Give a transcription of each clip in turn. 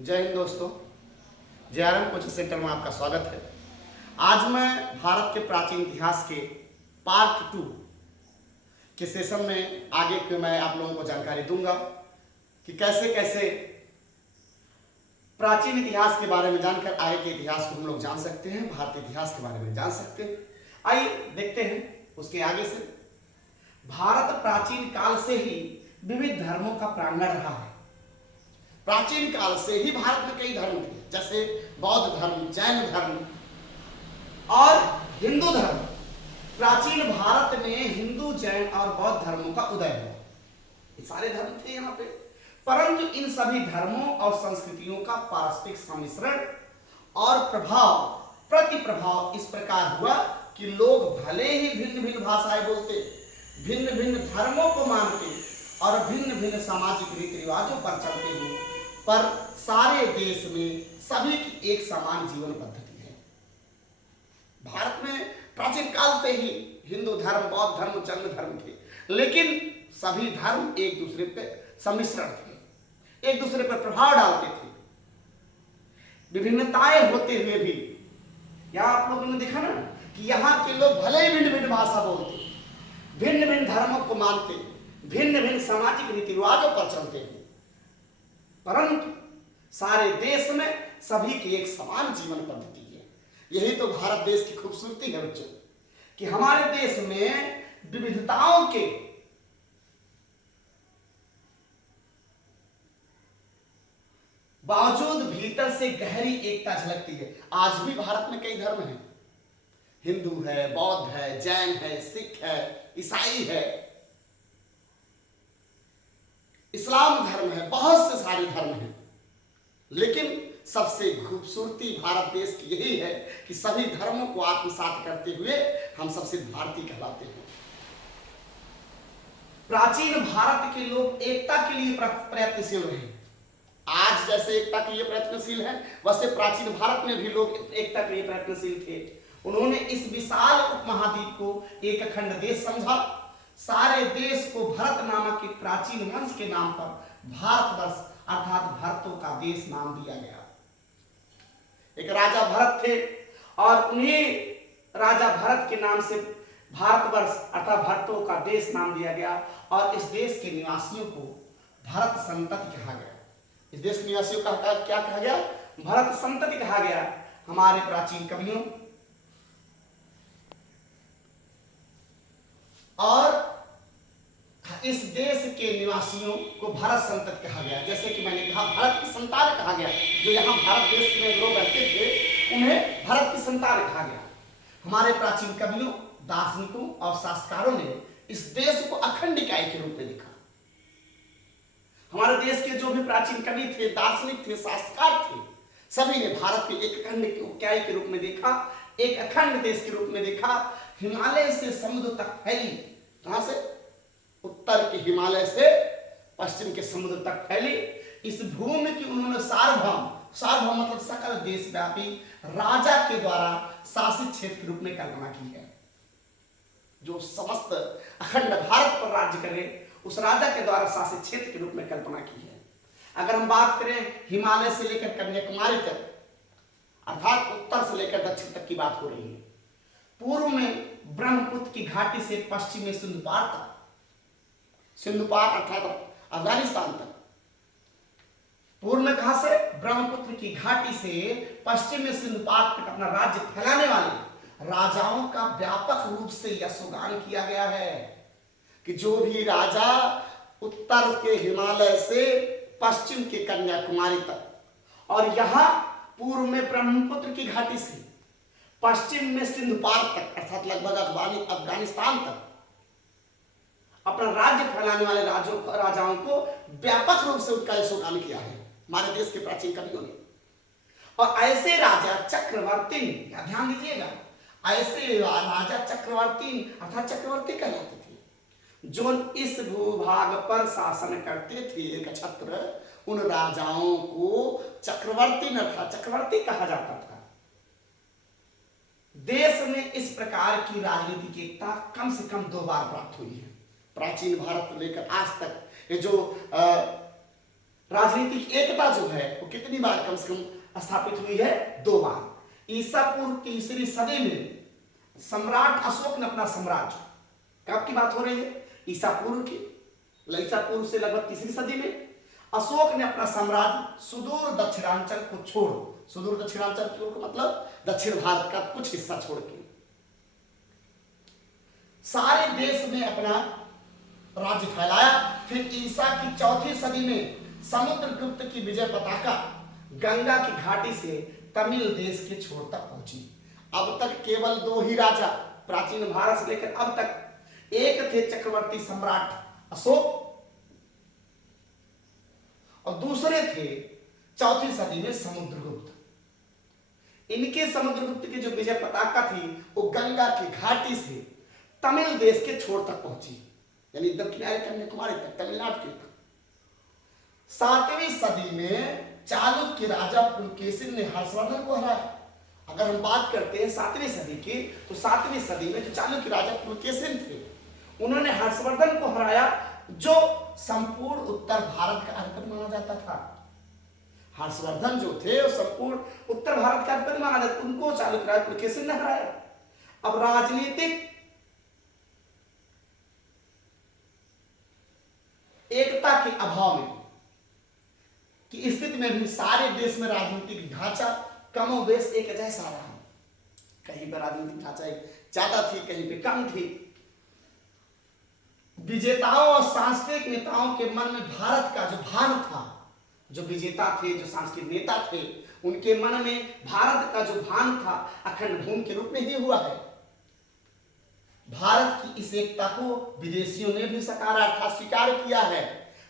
जय हिंद दोस्तों, जेआरएम coaching centre में आपका स्वागत है। आज मैं भारत के प्राचीन इतिहास के पार्ट 2 के सेशन में आगे के मैं आप लोगों को जानकारी दूंगा कि कैसे कैसे प्राचीन इतिहास के बारे में जानकर आगे के इतिहास को हम लोग जान सकते हैं, भारतीय इतिहास के बारे में जान सकते हैं। आइए देखते हैं उसके आगे से। भारत प्राचीन काल से ही विविध धर्मों का प्रांगण रहा है। प्राचीन काल से ही भारत में कई धर्म थे, जैसे बौद्ध धर्म, जैन धर्म और हिंदू धर्म। प्राचीन भारत में हिंदू, जैन और बौद्ध धर्मों का उदय हुआ। ये सारे धर्म थे यहाँ पे, परंतु इन सभी धर्मों और संस्कृतियों का पारस्परिक सम्मिश्रण और प्रभाव प्रतिप्रभाव इस प्रकार हुआ कि लोग भले ही भिन्न भिन्न भाषाएं बोलते, भिन्न भिन्न धर्मों को मानते और भिन्न भिन्न सामाजिक रीति रिवाजों पर चलते हुए, पर सारे देश में सभी की एक समान जीवन पद्धति है। भारत में प्राचीन काल से ही हिंदू धर्म, बौद्ध धर्म, जैन धर्म थे, लेकिन सभी धर्म एक दूसरे पे सम्मिश्रण थे, एक दूसरे पर प्रभाव डालते थे। विभिन्नताएं होते हुए भी यहां आप लोगों ने देखा ना कि यहाँ के लोग भले ही भिन्न भिन्न भाषा बोलते, भिन्न भिन्न धर्मों को मानते, भिन्न भिन्न सामाजिक रीति रिवाजों पर चलते हैं, परंतु सारे देश में सभी की एक समान जीवन पद्धति है। यही तो भारत देश की खूबसूरती है बच्चों, कि हमारे देश में विविधताओं के बावजूद भीतर से गहरी एकता झलकती है। आज भी भारत में कई धर्म हैं, हिंदू है, बौद्ध है, जैन है, सिख है, ईसाई है, इस्लाम धर्म है, बहुत से सारे धर्म हैं, लेकिन सबसे खूबसूरती भारत देश की यही है कि सभी धर्मों को आत्मसात करते हुए हम सबसे भारतीय कहलाते हैं। प्राचीन भारत के लोग एकता के लिए प्रयत्नशील रहे। आज जैसे एकता के लिए प्रयत्नशील है, वैसे प्राचीन भारत में भी लोग एकता के लिए प्रयत्नशील थे। उन्होंने इस विशाल उपमहाद्वीप को एक अखंड देश समझा। सारे देश को भरत नामक एक प्राचीन वंश के नाम पर भारतवर्ष अर्थात भरतों का देश नाम दिया गया। एक राजा भरत थे और उन्हीं राजा भरत के नाम से भारतवर्ष अर्थात भरतों का देश नाम दिया गया और इस देश के निवासियों को भरत संतति कहा गया। इस देश के निवासियों का क्या कहा गया? भरत संतति कहा गया। हमारे प्राचीन कवियों और इस देश के निवासियों को भारत संतति कहा गया। जैसे कि मैंने कहा, भारत की संतान कहा गया। जो यहाँ भारत देश में लोग रहते थे उन्हें भारत की संतान कहा गया। हमारे प्राचीन कवियों, दार्शनिकों और शास्त्रकारों ने इस देश को अखंड इकाई के रूप में देखा। हमारे देश के जो भी प्राचीन कवि थे, दार्शनिक थे, शास्त्रकार थे, सभी ने भारत के एक अखंड इकाई के रूप में देखा, एक अखंड देश के रूप में देखा। हिमालय से समुद्र तक फैली, कहां से? उत्तर के हिमालय से पश्चिम के समुद्र तक फैली इस भूमि की उन्होंने सार्वभौम मतलब सकल देशव्यापी राजा के द्वारा शासित क्षेत्र के रूप में कल्पना की है। जो समस्त अखंड भारत पर राज्य करे, उस राजा के द्वारा शासित क्षेत्र के रूप में कल्पना की है। अगर हम बात करें हिमालय से लेकर कन्याकुमारी तक अर्थात उत्तर से लेकर दक्षिण तक की बात हो रही है। पूर्व में ब्रह्मपुत्र की घाटी से पश्चिम में सिंधु पार तक, सिंधु पार अर्थात अफगानिस्तान तक। पूर्व में कहां से? ब्रह्मपुत्र की घाटी से पश्चिम में सिंधु पार तक अपना राज्य फैलाने वाले राजाओं का व्यापक रूप से यशोगान किया गया है कि जो भी राजा उत्तर के हिमालय से पश्चिम के कन्याकुमारी तक और यहां पूर्व में ब्रह्मपुत्र की घाटी से पश्चिम में सिंधु पार तक अर्थात लगभग अफगानिस्तान तक अपना राज्य फैलाने वाले राजाओं को व्यापक रूप से उनका यशोगान किया है हमारे देश के प्राचीन कवियों ने। और ऐसे राजा चक्रवर्ती, ध्यान दीजिएगा, ऐसे राजा चक्रवर्ती अर्थात चक्रवर्ती कहलाते थे जो इस भूभाग पर शासन करते थे। एक छत्र उन राजाओं को चक्रवर्ती अर्थात चक्रवर्ती कहा जाता था। देश में इस प्रकार की राजनीतिक एकता कम से कम 2 बार प्राप्त हुई है। प्राचीन भारत से लेकर आज तक ये जो राजनीतिक एकता जो है वो कितनी बार कम से कम स्थापित हुई है? 2 बार। ईसा पूर्व तीसरी सदी में सम्राट अशोक ने अपना साम्राज्य, कब की बात हो रही है? ईसा पूर्व की, ईसा पूर्व से लगभग तीसरी सदी में अशोक ने अपना साम्राज्य सुदूर दक्षिणांचल को छोड़, सुदूर दक्षिणांचल की ओर मतलब दक्षिण भारत का कुछ हिस्सा छोड़ के सारे देश में अपना राज्य फैलाया। फिर ईसा की चौथी सदी में समुद्रगुप्त की विजय पताका गंगा की घाटी से तमिल देश के छोर तक पहुंची। अब तक केवल 2 ही राजा प्राचीन भारत से लेकर अब तक, एक थे चक्रवर्ती सम्राट अशोक और दूसरे थे चौथी सदी में समुद्रगुप्त। इनके समुद्रगुप्त की जो विजय पताका थी वो गंगा की घाटी से तमिल देश के छोर तक पहुंची, यानी एकदम किनारे कन्याकुमारी तक, तमिलनाडु के तक। 7वीं सदी में चालुक्य राजा पुलकेशिन ने हर्षवर्धन को हराया। अगर हम बात करते हैं 7वीं सदी की, तो 7वीं सदी में जो चालुक्य राजा पुलकेशिन थे उन्होंने हर्षवर्धन को हराया, जो संपूर्ण उत्तर भारत का अधिपति माना जाता था। हर्षवर्धन जो थे वो संपूर्ण उत्तर भारत का अधिपति माना जाता, उनको चालुक्य राजा पुलकेशिन ने हराया। अब राजनीतिक एकता के अभाव में की स्थिति में भी सारे देश में राजनीतिक ढांचा कमोबेश एक जैसा रहा। कहीं पर राजनीतिक ढांचा ज्यादा थी, कहीं पे कम थी। विजेताओं और सांस्कृतिक नेताओं के मन में भारत का जो भान था, जो विजेता थे, जो सांस्कृतिक नेता थे, उनके मन में भारत का जो भान था अखंड भूमि के रूप में ही हुआ है। भारत की इस एकता को विदेशियों ने भी सकारात्मक स्वीकार किया है।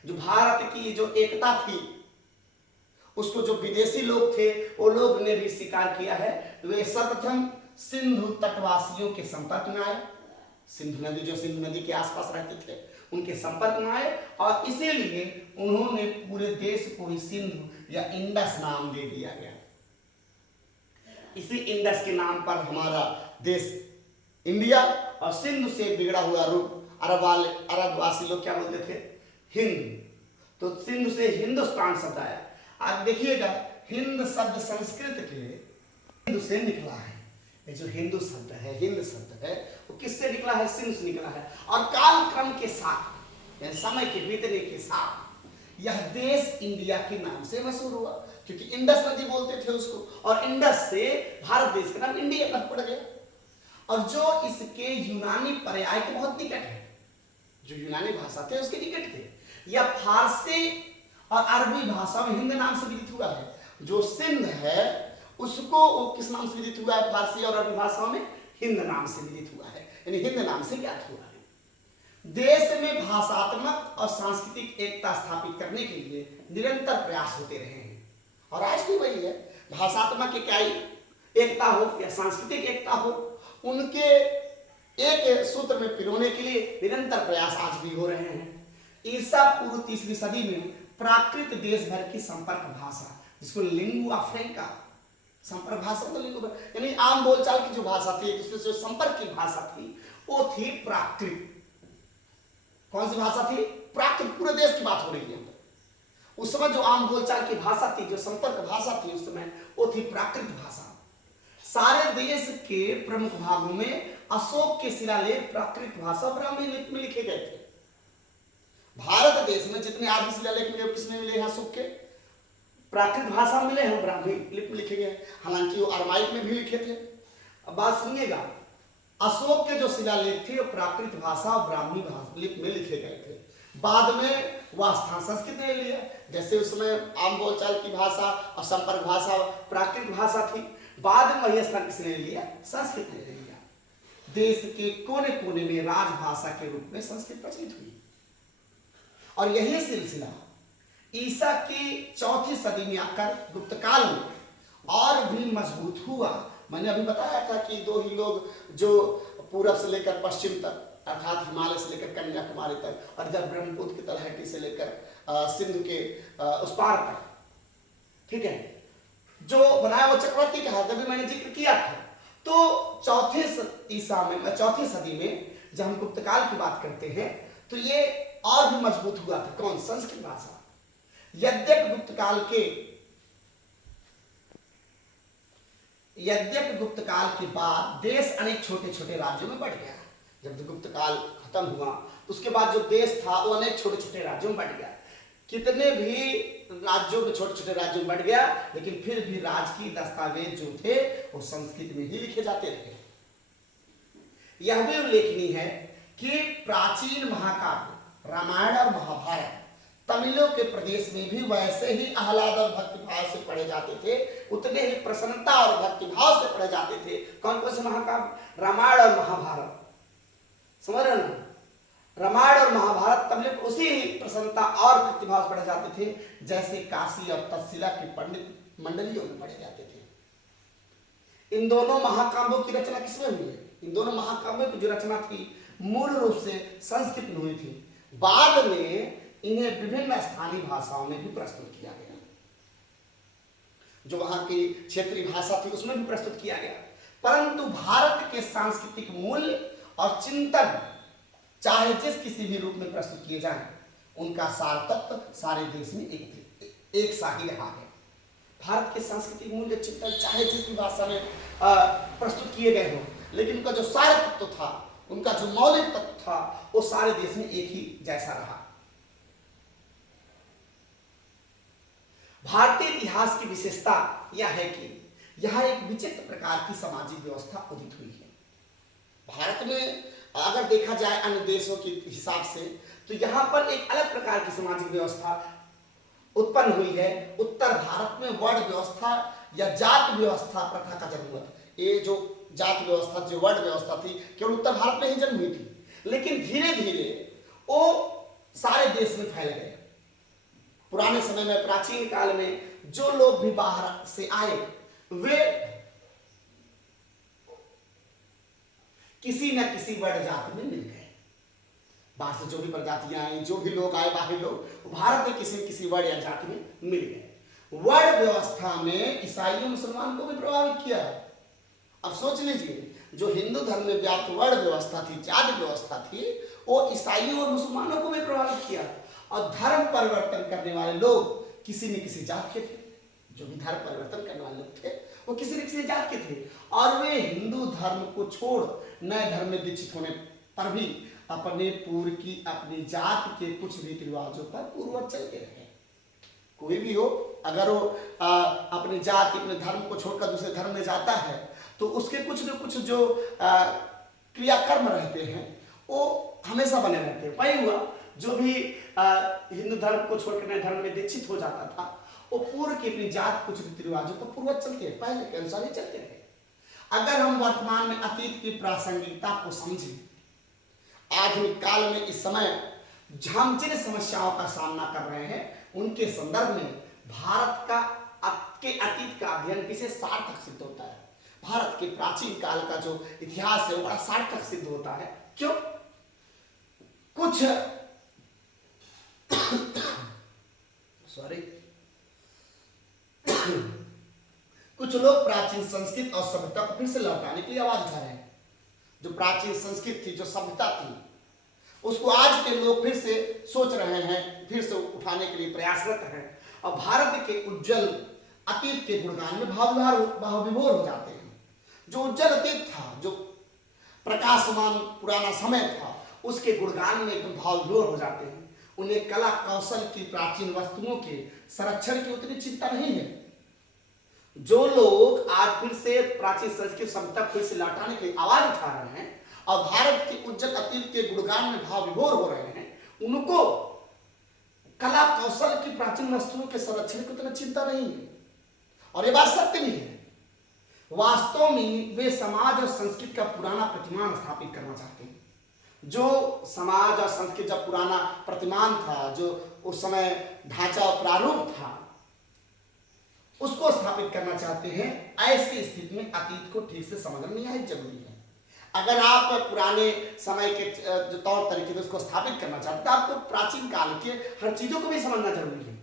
जो भारत की जो एकता थी उसको जो विदेशी लोग थे वो लोग ने भी स्वीकार किया है। वे सर्वप्रथम सिंधु तटवासियों के संपर्क में आए, सिंधु नदी, जो सिंधु नदी के आसपास रहते थे उनके संपर्क में आए, और इसीलिए उन्होंने पूरे देश को ही सिंधु या इंडस नाम दे दिया गया। इसी इंडस के नाम पर हमारा देश इंडिया, और सिंधु से बिगड़ा हुआ रूप अरबवासी लोग क्या बोलते थे? हिंद। तो सिंधु से हिंदुस्तान शब्द आया। आप देखिएगा हिंद शब्द संस्कृत के हिंदू से निकला है। ये जो हिंदू शब्द है, हिंद शब्द है, वो किससे निकला है? सिंधु से निकला है। और कालक्रम के साथ, यानी समय के बीतने के साथ यह देश इंडिया के नाम से मशहूर हुआ, क्योंकि इंडस नदी बोलते थे उसको, और इंडस से भारत देश का नाम इंडिया पड़ गया। और जो इसके यूनानी पर्याय के बहुत निकट है, जो यूनानी भाषा थे उसके निकट थे, या फारसी और अरबी भाषा में हिंद नाम से विदित हुआ है। जो सिंध है उसको वो किस नाम से विदित हुआ है? फारसी और अरबी भाषा में हिंद नाम से विदित हुआ है, यानी हिंद नाम से ज्ञात हुआ है। देश में भाषात्मक और सांस्कृतिक एकता स्थापित करने के लिए निरंतर प्रयास होते रहे हैं, और आज भी वही है। भाषात्मक इकाई एकता हो या सांस्कृतिक एकता हो, उनके एक सूत्र में पिरोने के लिए निरंतर प्रयास आज भी हो रहे हैं। ईसा पूर्व तीसरी सदी में प्राकृत देश भर की संपर्क भाषा, जिसको लिंगुआ फ्रैंका, संपर्क भाषा तो लिंगुआ, यानी आम बोलचाल की जो भाषा थी, जिसमें जो संपर्क की भाषा थी वो थी प्राकृत। कौन सी भाषा थी? प्राकृत। पूरे देश की बात हो रही है। उस समय जो आम बोलचाल की भाषा थी, जो संपर्क भाषा थी उस समय, वो थी प्राकृत भाषा। सारे देश के प्रमुख भागों में अशोक के शिलालेख प्राकृत भाषा ब्राह्मी लिपि में लिखे गए थे। भारत देश में जितने आदि शिलालेख मिले किसमें मिले? अशोक के प्राकृत भाषा मिले हैं, ब्राह्मी लिपि में लिखे गए। हालांकि वो अरमाइक में भी लिखे थे। अब बात सुनिएगा, अशोक के जो शिलालेख थे वो प्राकृत भाषा और ब्राह्मी लिपि में लिखे गए थे। बाद में वह स्थान संस्कृत ने लिया, जैसे उसमें आम बोलचाल की भाषा और संपर्क भाषा प्राकृत भाषा थी, बाद में वही स्थान किसने लिया? संस्कृत ने लिया। देश के कोने कोने में राजभाषा के रूप में संस्कृत प्रचलित हुई, और यही सिलसिला ईसा की चौथी सदी में आकर गुप्त काल में और भी मजबूत हुआ। मैंने अभी बताया था कि 2 ही लोग जो पूरब से लेकर पश्चिम तक, अर्थात हिमालय से लेकर कन्याकुमारी तक, और जब ब्रह्मपुत्र की तलहटी से लेकर सिंधु के उस पार तक, ठीक है, जो बनाया वो चक्रवर्ती का है, जब मैंने जिक्र किया था। तो चौथी सदी में जब हम गुप्त काल की बात करते हैं तो ये और भी मजबूत हुआ था। कौन? संस्कृत भाषा। यद्यपि गुप्त काल के बाद देश अनेक छोटे छोटे राज्यों में बढ़ गया। जब गुप्त काल खत्म हुआ तो उसके बाद जो देश था वो अनेक छोटे छोटे राज्यों में बढ़ गया। कितने भी राज्यों में छोटे छोटे राज्यों में बढ़ गया, लेकिन फिर भी राजकीय दस्तावेज जो थे वो संस्कृत में ही लिखे जाते रहे। यह भी उल्लेखनीय है कि प्राचीन महाकाव्य रामायण और महाभारत तमिलों के प्रदेश में भी वैसे ही आह्लाद और भक्तिभाव से पढ़े जाते थे, उतने ही प्रसन्नता और भक्तिभाव से पढ़े जाते थे। कौन कौन से महाकाव्य? रामायण और महाभारत, समझ रहे ना? रामायण और महाभारत तमिल उसी प्रसन्नता और भक्तिभाव से पढ़े जाते थे जैसे काशी और तक्षशिला की पंडित मंडलियों में पढ़े जाते थे। इन दोनों महाकाव्यों की रचना किसमें हुई है? इन दोनों महाकाव्यों की जो रचना थी मूल रूप से संस्कृत में हुई थी। बाद में इन्हें विभिन्न स्थानीय भाषाओं में भी प्रस्तुत किया गया। जो वहां की क्षेत्रीय भाषा थी उसमें भी प्रस्तुत किया गया। परंतु भारत के सांस्कृतिक मूल्य और चिंतन चाहे जिस किसी भी रूप में प्रस्तुत किए जाएं, उनका सार तत्व सारे देश में एक सा ही रहा है। भारत के सांस्कृतिक मूल्य चिंतन चाहे जिस भी भाषा में प्रस्तुत किए गए हो, लेकिन उनका जो सार तत्व था, उनका जो मौलिक तत्व था, वो सारे देश में एक ही जैसा रहा। भारतीय इतिहास की विशेषता यह है कि यह एक विचित्र प्रकार की सामाजिक व्यवस्था उदित हुई है। भारत में अगर देखा जाए अन्य देशों के हिसाब से तो यहाँ पर एक अलग प्रकार की सामाजिक व्यवस्था उत्पन्न हुई है। उत्तर भारत में वर्ण व्यवस्था या जात व्यवस्था प्रथा का जन्म हुआ। ये जो जात व्यवस्था, जो वर्ण व्यवस्था थी, केवल उत्तर भारत में ही जन्म हुई थी, लेकिन धीरे धीरे वो सारे देश में फैल गए। पुराने समय में, प्राचीन काल में जो लोग भी बाहर से आए वे किसी न किसी वर्ण जाति में मिल गए। बाहर से जो भी प्रजातियां आई, जो भी लोग आए, बाहरी लोग भारत में किसी न किसी वर्ण या जाति में मिल गए। वर्ण व्यवस्था में ईसाइयों मुसलमान को भी प्रभावित किया है। अब सोच लीजिए, जो हिंदू धर्म में व्याप्त वर्ण व्यवस्था थी, जाति व्यवस्था थी, वो ईसाइयों और मुसलमानों को भी प्रभावित किया। और धर्म परिवर्तन करने वाले लोग किसी न किसी जात के थे। जो भी धर्म परिवर्तन करने वाले लोग थे वो किसी न किसी जात के थे, और वे हिंदू धर्म को छोड़ नए धर्म में दीक्षित होने पर भी अपने पूर्व की अपनी जात के कुछ रीति रिवाजों पर पूर्वज चलते रहे। कोई भी हो, अगर वो अपनी जाति, अपने धर्म को छोड़कर दूसरे धर्म में जाता है तो उसके कुछ न कुछ जो क्रियाकर्म रहते हैं वो हमेशा बने रहते हैं। वही हुआ, जो भी हिंदू धर्म को छोड़कर नए धर्म में दीक्षित हो जाता था वो पूर्व की अपनी जात कुछ रीति रिवाजों पर पूर्वज चलते हैं, पहले के अनुसार ही चलते रहे। अगर हम वर्तमान में अतीत की प्रासंगिकता को समझें, आधुनिक काल में इस समय हम जिन समस्याओं का सामना कर रहे हैं उनके संदर्भ में भारत का के अतीत का अध्ययन विशेष सार्थक सिद्ध होता है। भारत के प्राचीन काल का जो इतिहास है वो बड़ा सार्थक सिद्ध होता है। क्यों? कुछ कुछ लोग प्राचीन संस्कृत और सभ्यता को फिर से लौटाने के लिए आवाज उठा रहे हैं। जो प्राचीन संस्कृत थी, जो सभ्यता थी, उसको आज के लोग फिर से सोच रहे हैं, फिर से उठाने के लिए प्रयासरत हैं, और भारत के उज्जवल अतीत के गुणगान में भाव विभोर हो जाते हैं। जो उज्जवल अतीत था, जो प्रकाशमान पुराना समय था, उसके गुणगान में एकदम भाव विभोर हो जाते हैं। उन्हें कला कौशल की प्राचीन वस्तुओं के संरक्षण की उतनी चिंता नहीं है। जो लोग आज फिर से प्राचीन संस्कृत सभ्यता फिर से लौटाने के लिए आवाज उठा रहे हैं और भारत के उज्जवल अतीत के गुणगान में भाव विभोर हो रहे हैं, उनको कला कौशल की प्राचीन वस्तुओं के संरक्षण की उतनी चिंता नहीं है। और ये बात सत्य भी है। वास्तव में वे समाज और संस्कृति का पुराना प्रतिमान स्थापित करना चाहते हैं। जो समाज और संस्कृति जब पुराना प्रतिमान था, जो उस समय ढांचा और प्रारूप था, उसको स्थापित करना चाहते हैं। ऐसी स्थिति में अतीत को ठीक से समझना निहायत जरूरी है। अगर आप पुराने समय के जो तौर तरीके थे उसको स्थापित करना चाहते हैं तो आपको प्राचीन काल के हर चीजों को भी समझना जरूरी है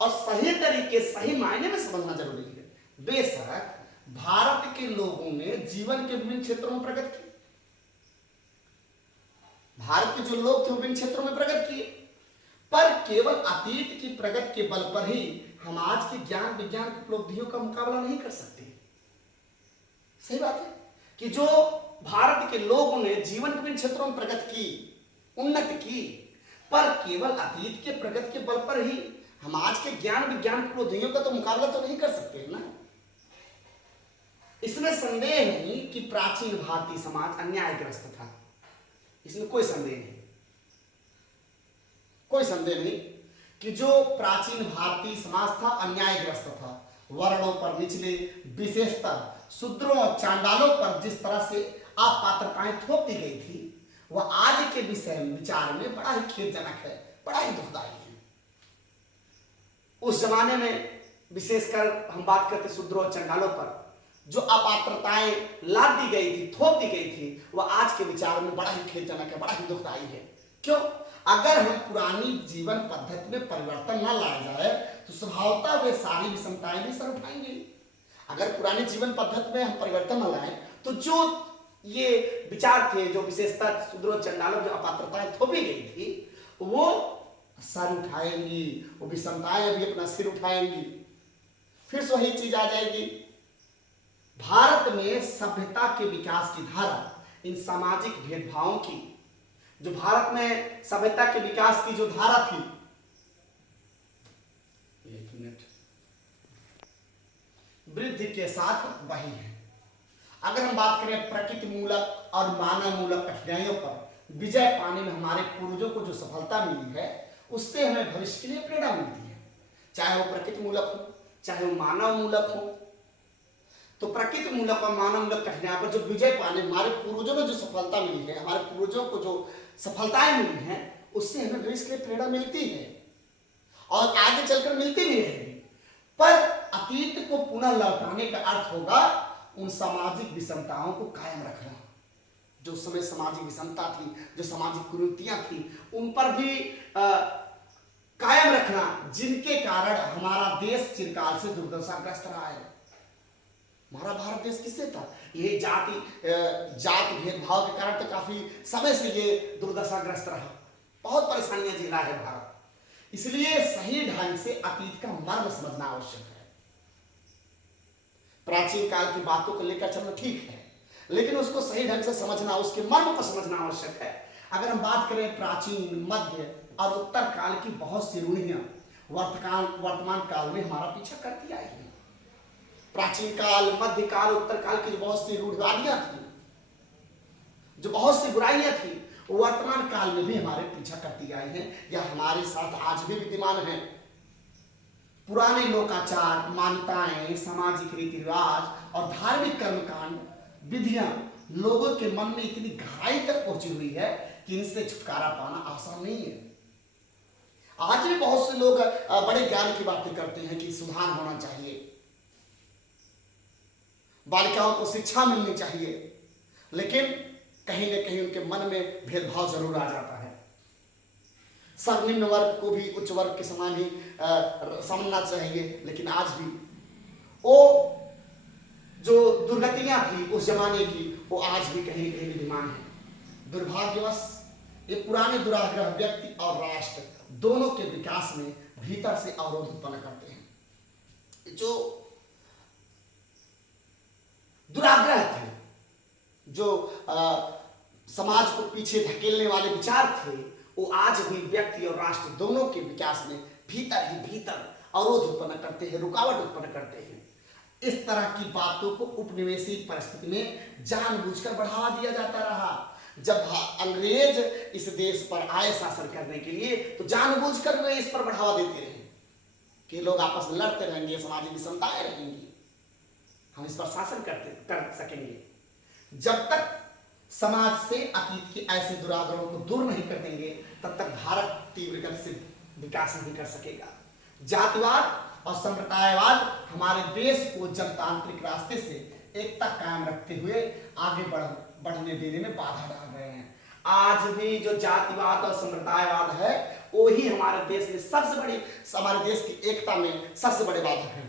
और सही तरीके, सही मायने में समझना जरूरी है। बेशक भारत के लोगों ने जीवन के विभिन्न क्षेत्रों में प्रगति की। भारत के जो लोग थे विभिन्न क्षेत्रों में प्रगति किए, पर केवल अतीत की प्रगति के बल पर ही हम आज की ज्ञान विज्ञान की उपलब्धियों का मुकाबला नहीं कर सकते। सही बात है कि जो भारत के लोगों ने जीवन के विभिन्न क्षेत्रों में प्रगति की, उन्नति की, पर केवल अतीत के प्रगति के बल पर ही हम आज के ज्ञान विज्ञान की उपलब्धियों का तो मुकाबला तो नहीं कर सकते ना। इसमें संदेह नहीं कि प्राचीन भारतीय समाज अन्यायग्रस्त था, इसमें कोई संदेह नहीं, कोई संदेह नहीं कि जो प्राचीन भारतीय समाज था अन्यायग्रस्त था। वर्णों पर निचले, विशेषतर शूद्रों और चांडालों पर जिस तरह से अपात्रताएं थोप दी गई थी वह आज के विचार में बड़ा ही खेदजनक है, बड़ा ही दुखदायी है। उस जमाने में विशेषकर हम बात करते शूद्रों और चांडालों पर जो अपात्रताएं लाद दी गई थी, थोप दी गई थी, वह आज के विचार में बड़ा ही खेदजनक है, बड़ा ही दुखदायी है। क्यों? अगर हम पुरानी जीवन पद्धति में परिवर्तन न लाया जाए तो स्वभावतः वे सारी विषमताएं भी सर उठाएंगे। अगर पुरानी जीवन पद्धति में हम परिवर्तन न लाए तो जो ये विचार थे, जो विशेषता शूद्रों चंडालों जो अपात्रताएं थोपी गई थी, वो सर उठाएंगी, वो विषमताएं भी अपना सिर उठाएंगी। फिर से वही चीज आ जाएगी। भारत में सभ्यता के विकास की धारा इन सामाजिक भेदभावों की, जो भारत में सभ्यता के विकास की जो धारा थी, एक मिनट, वृद्धि के साथ वही है। अगर हम बात करें प्रकृति मूलक और मानव मूलक कठिनाइयों पर विजय पाने में हमारे पूर्वजों को जो सफलता मिली है, उससे हमें भविष्य के लिए प्रेरणा मिलती है। चाहे वो प्रकृति मूलक हो, चाहे वो मानव मूलक हो। तो प्रकृति मूलक और मानव मूलक कठिनाइयों पर जो विजय पाने हमारे पूर्वजों को जो सफलता मिली है, हमारे पूर्वजों को जो सफलताएं मिली हैं, उससे हमें भविष्य के लिए प्रेरणा मिलती है और आगे चलकर मिलती भी रहेगी। पर अतीत को पुनः लौटाने का अर्थ होगा उन सामाजिक विषमताओं को कायम रखना। जो उस समय सामाजिक विषमता थी, जो सामाजिक कुरीतियां थी, उन पर भी कायम रखना, जिनके कारण हमारा देश चिरकाल से दुर्दशाग्रस्त रहा है। हमारा भारत देश किससे था? ये जाति भेदभाव के कारण तो काफी समय से ये दुर्दशाग्रस्त रहा, बहुत परेशानियां झेला है भारत। इसलिए सही ढंग से अतीत का मर्म समझना आवश्यक है। प्राचीन काल की बातों को लेकर चलना ठीक है, लेकिन उसको सही ढंग से समझना, उसके मर्म को समझना आवश्यक है। अगर हम बात करें प्राचीन, मध्य और उत्तर काल की बहुत सी रूढ़ियां वर्तमान काल में हमारा पीछा करती आई हैं। प्राचीन काल, मध्य काल, उत्तर काल की जो बहुत सी रूढ़िवादियां थी, जो बहुत सी बुराइयां थी, वर्तमान काल में भी हमारे पीछा करती आई हैं या हमारे साथ आज भी विद्यमान हैं। पुराने लोकाचार, मान्यताएं, सामाजिक रीति रिवाज और धार्मिक कर्मकांड, विधियां लोगों के मन में इतनी गहराई तक पहुंची हुई है कि इनसे छुटकारा पाना आसान नहीं है। आज भी बहुत से लोग बड़े ज्ञान की बातें करते हैं कि सुधार होना चाहिए, बालिकाओं को शिक्षा मिलनी चाहिए, लेकिन कहीं न कहीं उनके मन में भेदभाव जरूर आ जाता है। सर्वनिम्न वर्ग को भी उच्च वर्ग के समान ही समझना चाहिए, लेकिन आज भी वो जो दुर्गतियां थी उस जमाने की, वो आज भी कहीं न कहीं विद्यमान है। दुर्भाग्यवश ये पुराने दुराग्रह व्यक्ति और राष्ट्र दोनों के विकास में भीतर से अवरोध उत्पन्न करते हैं। जो दुराग्रह थे, जो समाज को पीछे धकेलने वाले विचार थे, वो आज भी व्यक्ति और राष्ट्र दोनों के विकास में भीतर ही भीतर अवरोध उत्पन्न करते हैं, रुकावट उत्पन्न करते हैं। इस तरह की बातों को उपनिवेशिक परिस्थिति में जानबूझकर बढ़ावा दिया जाता रहा। जब अंग्रेज इस देश पर आए शासन करने के लिए, तो जानबूझकर वे इस पर बढ़ावा देते रहे कि लोग आपस में लड़ते रहेंगे, सामाजिक विषमताएं रहेंगी, हम इस पर शासन कर सकेंगे। जब तक समाज से अतीत के ऐसे दुराग्रहों को दूर नहीं कर देंगे, तब तक भारत तीव्र गति से विकास नहीं कर सकेगा। जातिवाद और संप्रदायवाद हमारे देश को जनतांत्रिक रास्ते से एकता कायम रखते हुए आगे बढ़ने देने में बाधा डाल रहे हैं। आज भी जो जातिवाद और संप्रदायवाद है, वो ही हमारे देश में हमारे देश की एकता में सबसे बड़े बाधक है।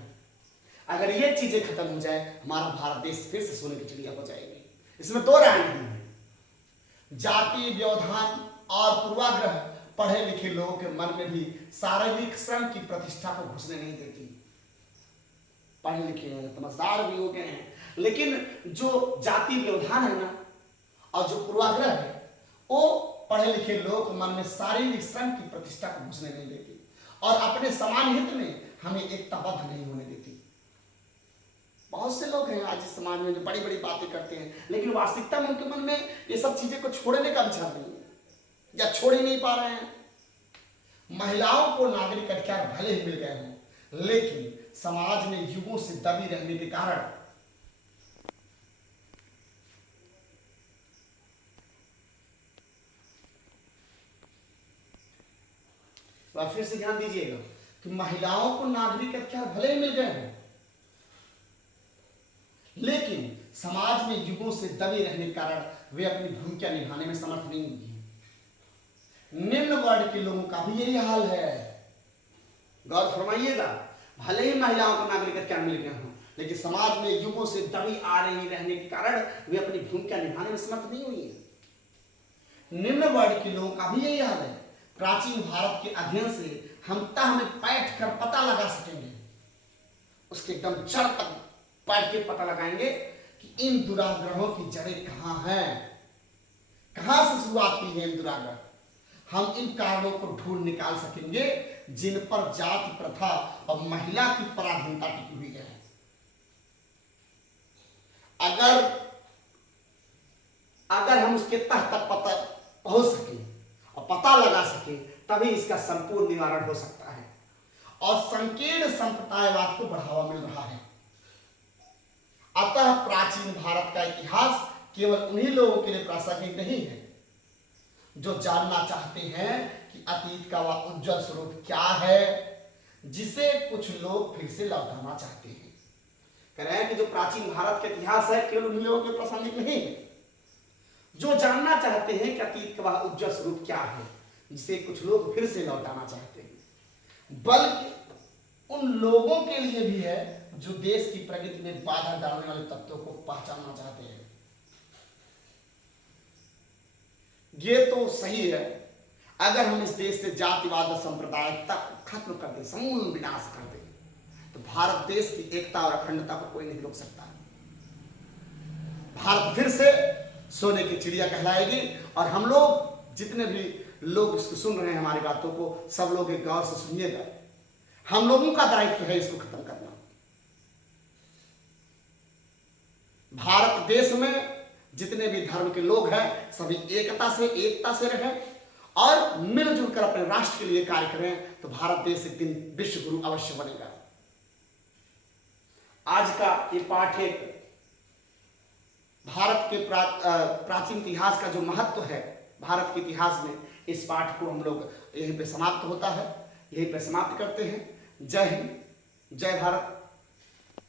अगर ये चीजें खत्म हो जाए, हमारा भारत देश फिर से सोने की चिड़िया हो जाएगी। इसमें दो राय नहीं है। जाति व्यवधान और पूर्वाग्रह पढ़े लिखे लोगों के मन में भी शारीरिक श्रम की प्रतिष्ठा को घुसने नहीं देती। पढ़े लिखे हैं, समझदार भी हो गए हैं, लेकिन जो जाति व्यवधान है ना और जो पूर्वाग्रह है वो पढ़े लिखे लोगों के मन में शारीरिक श्रम की प्रतिष्ठा को घुसने नहीं देती और अपने समान हित में हमें एकताबद्ध नहीं होने देती। बहुत से लोग हैं आज इस समाज में जो बड़ी बड़ी बातें करते हैं, लेकिन वास्तविकता में उनके मन में ये सब चीजें को छोड़ने का विचार नहीं है या छोड़ ही नहीं पा रहे हैं। महिलाओं को नागरिक अधिकार भले ही मिल गए हों, लेकिन समाज में युगों से दबी रहने के कारण फिर से ध्यान दीजिएगा कि महिलाओं को नागरिक अधिकार भले ही मिल गए हों, लेकिन समाज में युगों से दबे रहने के कारण वे अपनी भूमिका निभाने में समर्थ नहीं हुई। निम्न वर्ग के लोगों का भी यही हाल है। गौर फरमाइएगा, भले ही महिलाओं को नागरिक अधिकार मिल गए हों, लेकिन समाज में युगों से दबी आ रही रहने के कारण वे अपनी भूमिका निभाने में समर्थ नहीं हुई है। निम्न वर्ग के लोगों का भी यही हाल है। प्राचीन भारत के अध्ययन से हम तह में बैठ कर पता लगा सकेंगे, उसके एकदम जड़ तक बैठ के पता लगाएंगे कि इन दुराग्रहों की जड़ें कहां हैं, कहां से शुरुआत हुई है इन दुराग्रह। हम इन कारणों को ढूंढ निकाल सकेंगे जिन पर जाति प्रथा और महिला की पराधीनता टिकी हुई है। अगर हम उसके तह तक पता पहुंच सके और पता लगा सके, तभी इसका संपूर्ण निवारण हो सकता है और संकीर्ण संप्रदायवाद को बढ़ावा मिल रहा है। अतः प्राचीन भारत का इतिहास केवल उन्हीं लोगों के लिए प्रासंगिक नहीं है जो जानना चाहते हैं कि अतीत का वह उज्जवल स्वरूप क्या है जिसे कुछ लोग फिर से लौटाना चाहते हैं। कह रहे हैं कि जो प्राचीन भारत का इतिहास है केवल उन्हीं लोगों के प्रासंगिक नहीं है जो जानना चाहते हैं कि अतीत का वह उज्जवल स्वरूप क्या है जिसे कुछ लोग फिर से लौटाना चाहते हैं, बल्कि उन लोगों के लिए भी है जो देश की प्रगति में बाधा डालने वाले तत्वों को पहचानना चाहते हैं। ये तो सही है, अगर हम इस देश से जातिवाद और सांप्रदायिकता को खत्म कर दें, समूल विनाश कर दें, तो भारत देश की एकता और अखंडता को कोई नहीं रोक सकता। भारत फिर से सोने की चिड़िया कहलाएगी और हम लोग जितने भी लोग इसको सुन रहे हैं हमारी बातों को, सब लोग एक गौर से सुनिएगा। हम लोगों का दायित्व है इसको खत्म करना। भारत देश में जितने भी धर्म के लोग हैं सभी एकता से रहें और मिलजुल कर अपने राष्ट्र के लिए कार्य करें, तो भारत देश एक दिन विश्व गुरु अवश्य बनेगा। आज का ये पाठ एक भारत के प्राचीन इतिहास का जो महत्व है भारत के इतिहास में, इस पाठ को हम लोग यहीं पे समाप्त होता है, यहीं पे समाप्त करते हैं। जय हिंद, जय भारत।